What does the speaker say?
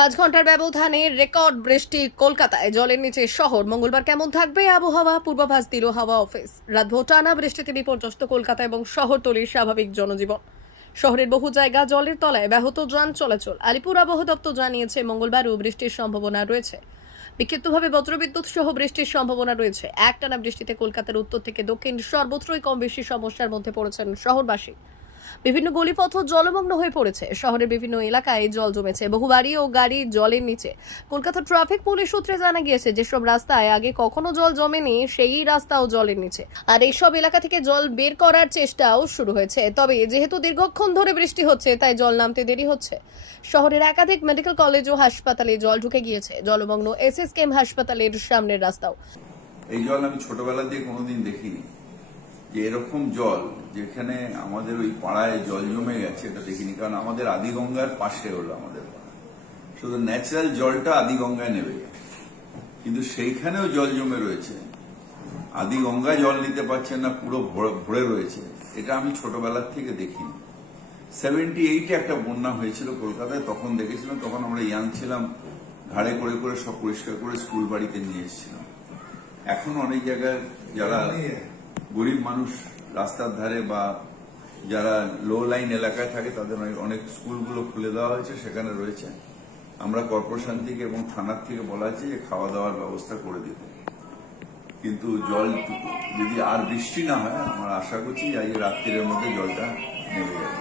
5 ঘন্টার ব্যবধানে রেকর্ড বৃষ্টি কলকাতায় জলের নিচে শহর। মঙ্গলবার কেমন থাকবে আবহাওয়া পূর্বাভাস দিল হাওয়া অফিস। রাতভর টানা বৃষ্টিতে বিপর্যস্ত কলকাতা এবং শহরতলির স্বাভাবিক জনজীবন। শহরের বহু জায়গা জলের তলায়, ব্যাহত যান চলাচল। আলিপুর আবহাওয়া দপ্তর জানিয়েছে মঙ্গলবারও বৃষ্টির সম্ভাবনা রয়েছে। বিক্ষিপ্তভাবে বজ্রবিদ্যুৎ সহ বৃষ্টির সম্ভাবনা রয়েছে। একটানা বৃষ্টিতে কলকাতার উত্তর থেকে দক্ষিণ সর্বত্রই কম বেশি সমস্যার মধ্যে পড়েছেন শহরবাসী। বিভিন্ন গলিপথ জলমগ্ন হয়ে পড়েছে। শহরের বিভিন্ন এলাকায় জল জমেছে, বহু বাড়ি ও গাড়ি জলের নিচে। কলকাতা ট্রাফিক পুলিশ সূত্রে জানা গিয়েছে, যেসব রাস্তায় আগে কখনো জল জমেনি সেই রাস্তাও জলের নিচে, আর এইসব এলাকা থেকে জল বের করার চেষ্টাও শুরু হয়েছে। তবে যেহেতু দীর্ঘক্ষণ ধরে বৃষ্টি হচ্ছে, তাই জল নামতে দেরি হচ্ছে। শহরের একাধিক মেডিকেল কলেজ ও হাসপাতালে জল ঢুকে গিয়েছে। জলমগ্ন এসএসকেএম হাসপাতালের সামনের রাস্তাও। এই জল আমি ছোটবেলা দিয়ে কোনোদিন দেখিনি, যে এরকম জল যেখানে আমাদের ওই পাড়ায় জল জমে গেছে এটা দেখিনি। কারণ আমাদের আদিগঙ্গার পাশে হলো আমাদের পাড়া, শুধু ন্যাচারাল জলটা আদিগঙ্গায় নেবে গেছে, কিন্তু সেইখানেও জল জমে রয়েছে। আদিগঙ্গা জল নিতে পারছে না, পুরো ভরে রয়েছে। এটা আমি ছোটবেলার থেকে দেখিনি। 78-এ একটা বন্যা হয়েছিল কলকাতায়, তখন দেখেছিলাম। তখন আমরা ইয়াং ছিলাম, ঘাড়ে করে করে সব পরিষ্কার করে স্কুল বাড়িতে নিয়ে এসেছিলাম। এখন অনেক জায়গায় যারা গরিব মানুষ রাস্তার ধারে বা যারা লো লাইন এলাকায় থাকে, তাদের অনেক স্কুলগুলো খুলে দেওয়া হয়েছে, সেখানে রয়েছে। আমরা কর্পোরেশন থেকে এবং থানার থেকে বলা আছে যে খাওয়া দাওয়ার ব্যবস্থা করে দিতে। কিন্তু জল যদি আর বৃষ্টি না হয়, আমরা আশা করছি আজ রাত্রির মধ্যে জলটা নেমে যাবে।